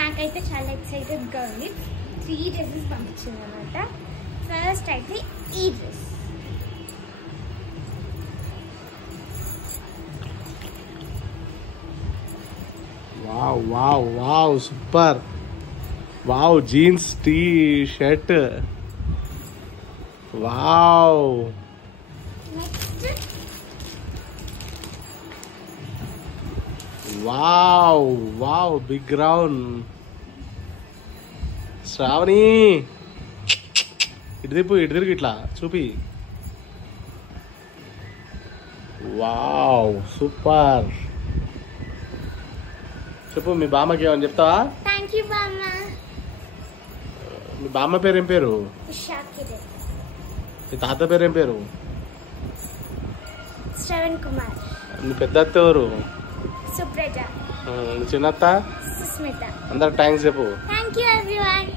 నాకైతే చాలా ఎక్సైటెడ్గా ఉంది. 3 డ్రెస్సెస్ పంపించింది అనమాట. ఫస్ట్ అయితే ఈ dress. Wow wow wow super. Wow jeans T shirt. Wow. Next wow wow big ground. Shravani ఇటు తిరిగి ఇట్లా చూపి. Wow super. చెప్పు మీ బామ్మకి ఏమని చెప్తావా? థ్యాంక్ యూ బామ్మ. మీ బామ్మ పేరు ఏం పేరు? షాకిర్. మీ తాత పేరు ఏం పేరు? శ్రవణ్ కుమార్. మీ పెద్ద అత్త ఎవరు? సుప్రజ. చిన్నత్త? సుస్మిత. అందరికి థ్యాంక్స్ చెప్పు. Thank you everyone.